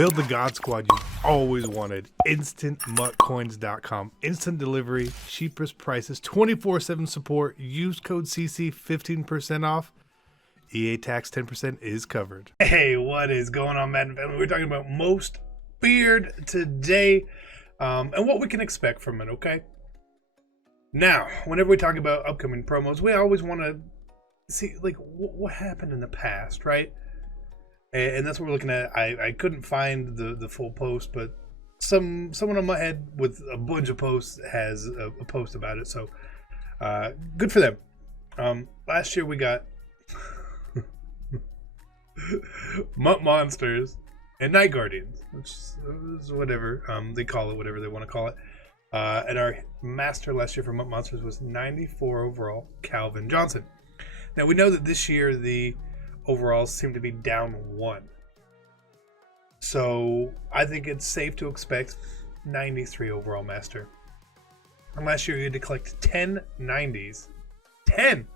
Build the God Squad you've always wanted. InstantMuttCoins.com. Instant delivery, cheapest prices, 24/7 support. Use code CC 15% off. EA tax 10% is covered. Hey, what is going on, Madden family? We're talking about most feared today, and what we can expect from it, okay? Now, whenever we talk about upcoming promos, we always want to see, like, what happened in the past, right? And that's what we're looking at. I couldn't find the full post, but someone on my head with a bunch of posts has a post about it. So good for them. Last year we got Mutt Monsters and Night Guardians, which is whatever they call it, whatever they want to call it. And our master last year for Mutt Monsters was 94 overall, Calvin Johnson. Now we know that this year the overalls seem to be down 1. So I think it's safe to expect 93 overall master. And last year you had to collect 10 90s. 10!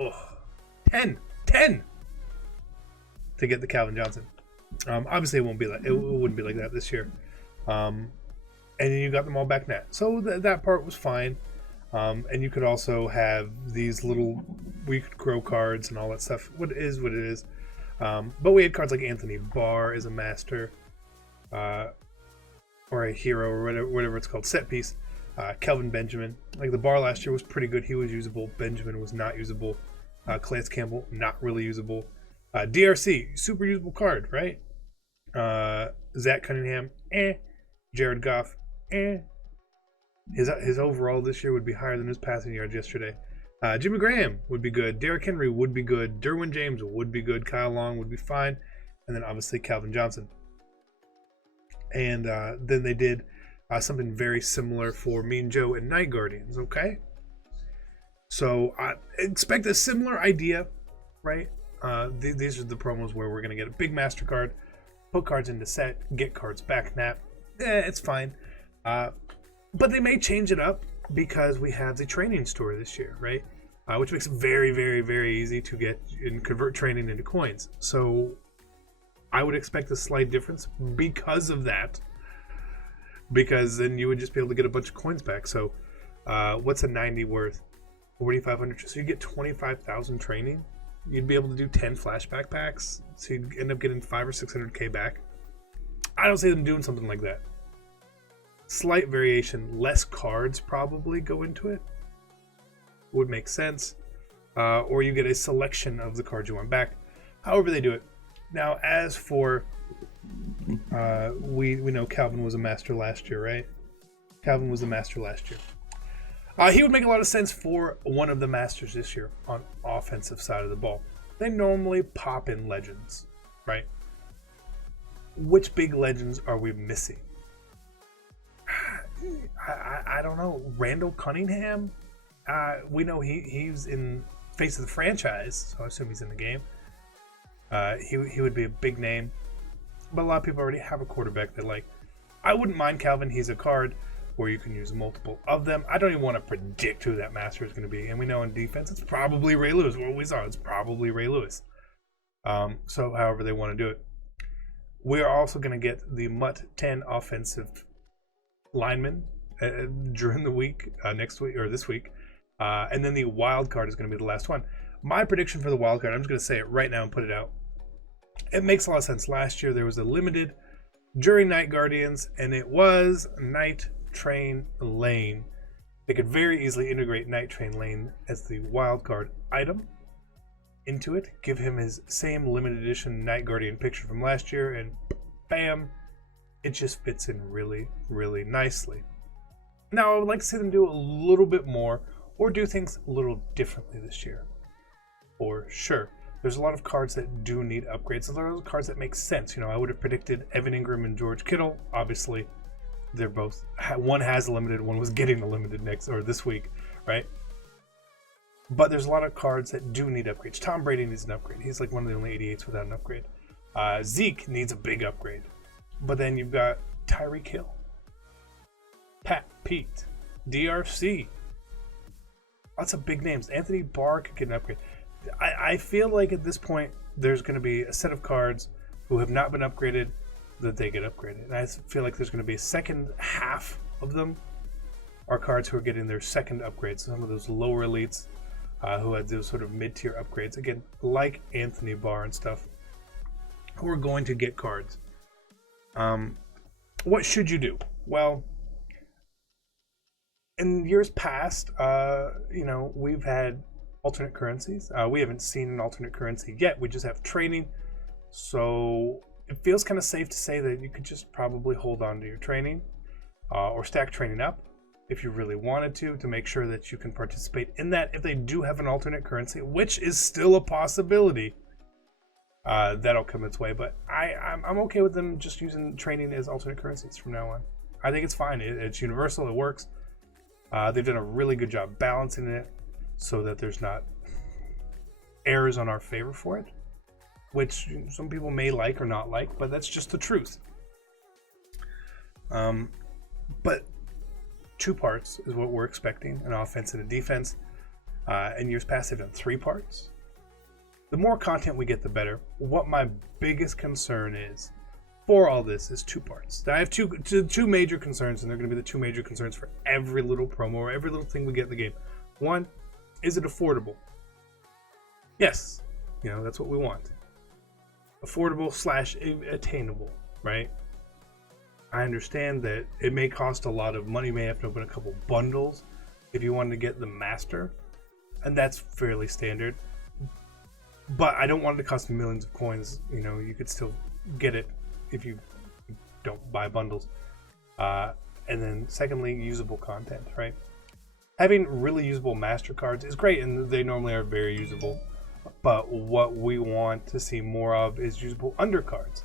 Oh, 10 to get the Calvin Johnson. Obviously it wouldn't be like that this year. And then you got them all back net. So that part was fine. And you could also have these little, we could grow cards and all that stuff. What it is. But we had cards like Anthony Barr as a master, or a hero, or whatever it's called, set piece. Kelvin Benjamin. Like the Barr last year was pretty good. He was usable. Benjamin was not usable. Clarence Campbell, not really usable. DRC, super usable card, right? Zach Cunningham, Jared Goff, His overall this year would be higher than his passing yards yesterday. Jimmy Graham would be good. Derrick Henry would be good. Derwin James would be good. Kyle Long would be fine. And then obviously Calvin Johnson. And then they did something very similar for Mean Joe and Night Guardians, okay? So I expect a similar idea, right? These are the promos where we're going to get a big master card, put cards into set, get cards back nap. It's fine. But they may change it up because we have the training store this year, right? Which makes it very, very, very easy to get and convert training into coins. So I would expect a slight difference because of that. Because then you would just be able to get a bunch of coins back. So what's a 90 worth? 4,500. So you get 25,000 training. You'd be able to do 10 flashback packs. So you'd end up getting 500 or 600K back. I don't see them doing something like that. Slight variation, less cards probably go into it. Would make sense. Or you get a selection of the cards you want back. However they do it. Now, as for, we know Calvin was a master last year, right? Calvin was a master last year. He would make a lot of sense for one of the masters this year on offensive side of the ball. They normally pop in legends, right? Which big legends are we missing? I don't know. Randall Cunningham? We know he's in face of the franchise, so I assume he's in the game. He would be a big name. But a lot of people already have a quarterback they like. I wouldn't mind Calvin. He's a card where you can use multiple of them. I don't even want to predict who that master is going to be. And we know in defense, it's probably Ray Lewis. Well, we saw it's probably Ray Lewis. So however they want to do it. We're also going to get the Mutt 10 offensive lineman during the week, next week, or this week. And then the wild card is going to be the last one. My prediction for the wild card, I'm just going to say it right now and put it out. It makes a lot of sense. Last year there was a limited during Night Guardians, and it was Night Train Lane. They could very easily integrate Night Train Lane as the wild card item into it, give him his same limited edition Night Guardian picture from last year, and bam, it just fits in really, really nicely. Now, I would like to see them do a little bit more or do things a little differently this year. For sure. There's a lot of cards that do need upgrades. There are those cards that make sense. You know, I would have predicted Evan Ingram and George Kittle. Obviously, they're both, one has a limited, one was getting a limited this week, right? But there's a lot of cards that do need upgrades. Tom Brady needs an upgrade. He's like one of the only 88s without an upgrade. Zeke needs a big upgrade. But then you've got Tyreek Hill, Pete, DRC. Lots of big names. Anthony Barr could get an upgrade. I feel like at this point there's going to be a set of cards who have not been upgraded that they get upgraded. And I feel like there's going to be a second half of them are cards who are getting their second upgrades. Some of those lower elites who had those sort of mid-tier upgrades, again, like Anthony Barr and stuff, who are going to get cards. What should you do? Well, in years past, we've had alternate currencies. We haven't seen an alternate currency yet. We just have training. So it feels kind of safe to say that you could just probably hold on to your training or stack training up if you really wanted to make sure that you can participate in that if they do have an alternate currency, which is still a possibility. That'll come its way, but I'm okay with them just using training as alternate currencies from now on. I think it's fine. It's universal. It works. They've done a really good job balancing it so that there's not errors on our favor for it, which some people may like or not like, but that's just the truth. But 2 parts is what we're expecting, an offense and a defense. In years past, they've done 3 parts. The more content we get, the better. What my biggest concern is for all this is 2 parts. Now, I have two major concerns, and they're going to be the 2 major concerns for every little promo or every little thing we get in the game. One, is it affordable? Yes, that's what we want. Affordable / attainable, right? I understand that it may cost a lot of money. You may have to open a couple bundles if you wanted to get the master, and that's fairly standard. But I don't want it to cost millions of coins. You could still get it if you don't buy bundles. And then secondly, usable content, right? Having really usable master cards is great, and they normally are very usable. But what we want to see more of is usable undercards.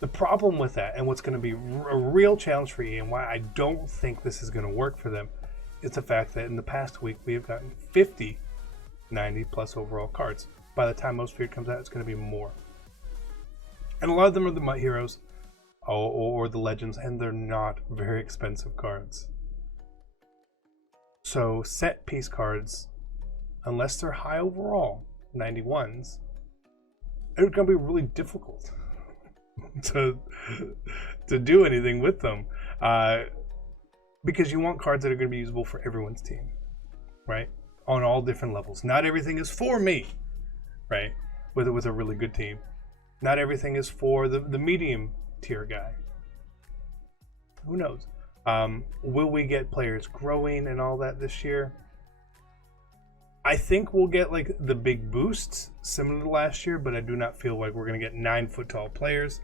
The problem with that, and what's going to be a real challenge for EA, and why I don't think this is going to work for them, is the fact that in the past week we have gotten 50 90 plus overall cards. By the time Most Feared comes out, it's going to be more. And a lot of them are the MUT Heroes or the Legends, and they're not very expensive cards. So set piece cards, unless they're high overall, 91s, it's going to be really difficult to do anything with them, because you want cards that are going to be usable for everyone's team, right? On all different levels. Not everything is for me, right? With a really good team. Not everything is for the medium tier guy. Who knows? Will we get players growing and all that this year? I think we'll get like the big boosts similar to last year, but I do not feel like we're going to get 9-foot-tall players.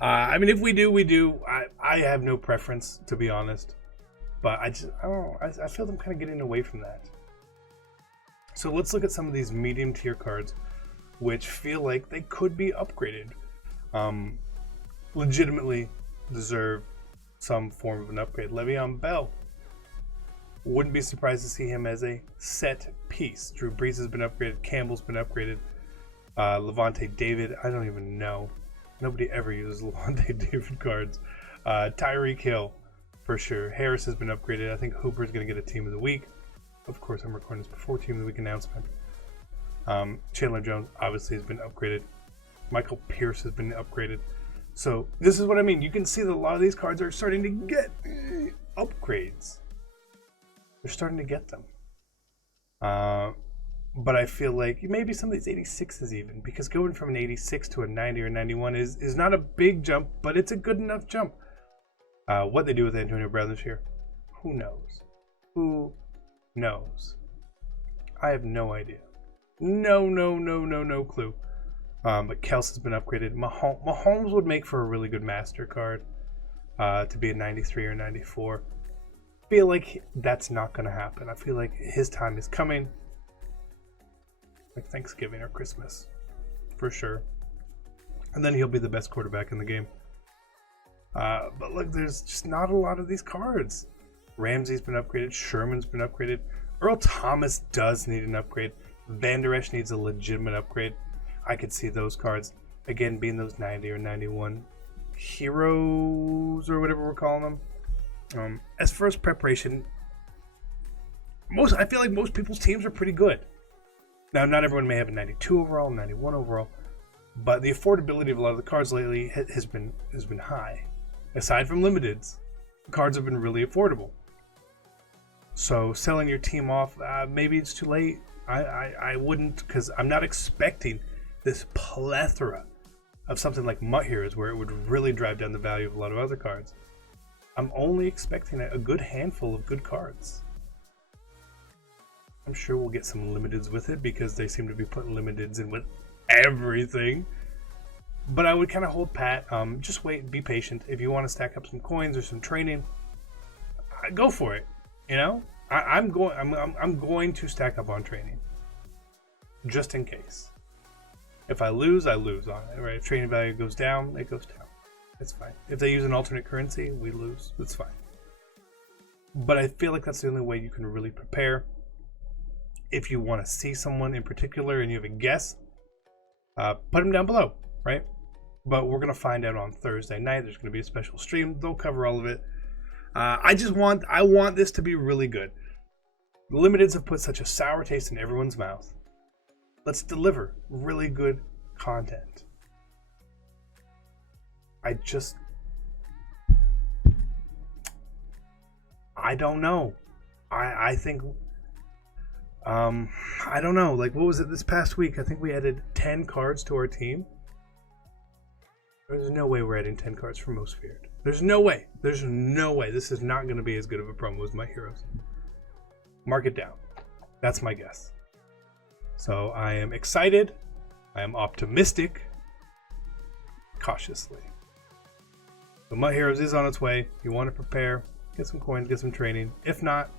If we do, we do. I have no preference, to be honest. But I don't know. I feel them kind of getting away from that. So let's look at some of these medium tier cards, which feel like they could be upgraded. Legitimately deserve some form of an upgrade. Le'Veon Bell. Wouldn't be surprised to see him as a set piece. Drew Brees has been upgraded. Campbell's been upgraded. Levante David, I don't even know. Nobody ever uses Levante David cards. Tyreek Hill, for sure. Harris has been upgraded. I think Hooper's going to get a Team of the Week. Of course, I'm recording this before Team of the Week announcement. Chandler Jones obviously has been upgraded. Michael Pierce has been upgraded. So this is what I mean. You can see that a lot of these cards are starting to get upgrades. They're starting to get them. But I feel like maybe some of these 86s even, because going from an 86 to a 90 or 91 is not a big jump, but it's a good enough jump. What they do with Antonio Brown this year, who knows? Who knows? I have no idea. No clue. But Kelsey's been upgraded. Mahomes would make for a really good master card to be a 93 or 94. I feel like that's not going to happen. I feel like his time is coming. Like Thanksgiving or Christmas. For sure. And then he'll be the best quarterback in the game. But look, there's just not a lot of these cards. Ramsey's been upgraded. Sherman's been upgraded. Earl Thomas does need an upgrade. Van Der Esch needs a legitimate upgrade. I could see those cards, again, being those 90 or 91 heroes or whatever we're calling them. As far as preparation, I feel like most people's teams are pretty good. Now, not everyone may have a 92 overall, 91 overall, but the affordability of a lot of the cards lately has been high. Aside from limiteds, cards have been really affordable. So selling your team off, maybe it's too late. I wouldn't, because I'm not expecting this plethora of something like Mutt Heroes where it would really drive down the value of a lot of other cards. I'm only expecting a good handful of good cards. I'm sure we'll get some limiteds with it because they seem to be putting limiteds in with everything. But I would kind of hold pat. Just wait and be patient. If you want to stack up some coins or some training, go for it. You know, I'm going to stack up on training just in case. If I lose, I lose on it. Right? If training value goes down, it goes down. It's fine. If they use an alternate currency, we lose. It's fine. But I feel like that's the only way you can really prepare. If you want to see someone in particular and you have a guess, put them down below, right? But we're going to find out on Thursday night. There's going to be a special stream. They'll cover all of it. I want this to be really good. The limiteds have put such a sour taste in everyone's mouth. Let's deliver really good content. I don't know. I think I don't know. Like, what was it this past week? I think we added 10 cards to our team. There's no way we're adding 10 cards for Most Feared. There's no way. There's no way. This is not going to be as good of a promo as My Heroes. Mark it down. That's my guess. So I am excited. I am optimistic. Cautiously. So My Heroes is on its way. You want to prepare. Get some coins. Get some training. If not,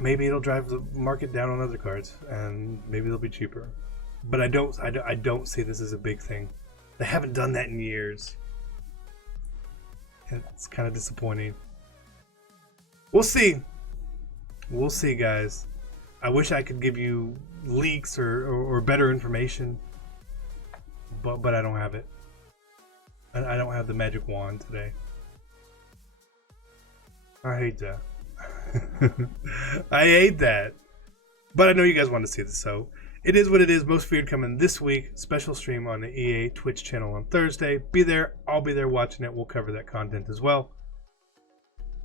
maybe it'll drive the market down on other cards, and maybe they'll be cheaper. But I don't see this as a big thing. They haven't done that in years. It's kind of disappointing. We'll see. We'll see, guys. I wish I could give you leaks or better information, but I don't have it. I don't have the magic wand today. I hate that. I hate that. But I know you guys want to see this, so it is what it is. Most Feared coming this week. Special stream on the EA Twitch channel on Thursday. Be there. I'll be there watching it. We'll cover that content as well.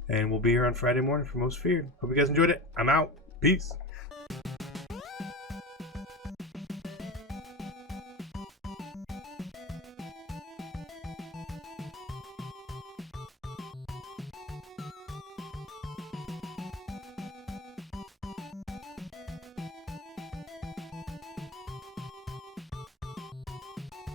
And we'll be here on Friday morning for Most Feared. Hope you guys enjoyed it. I'm out. Peace.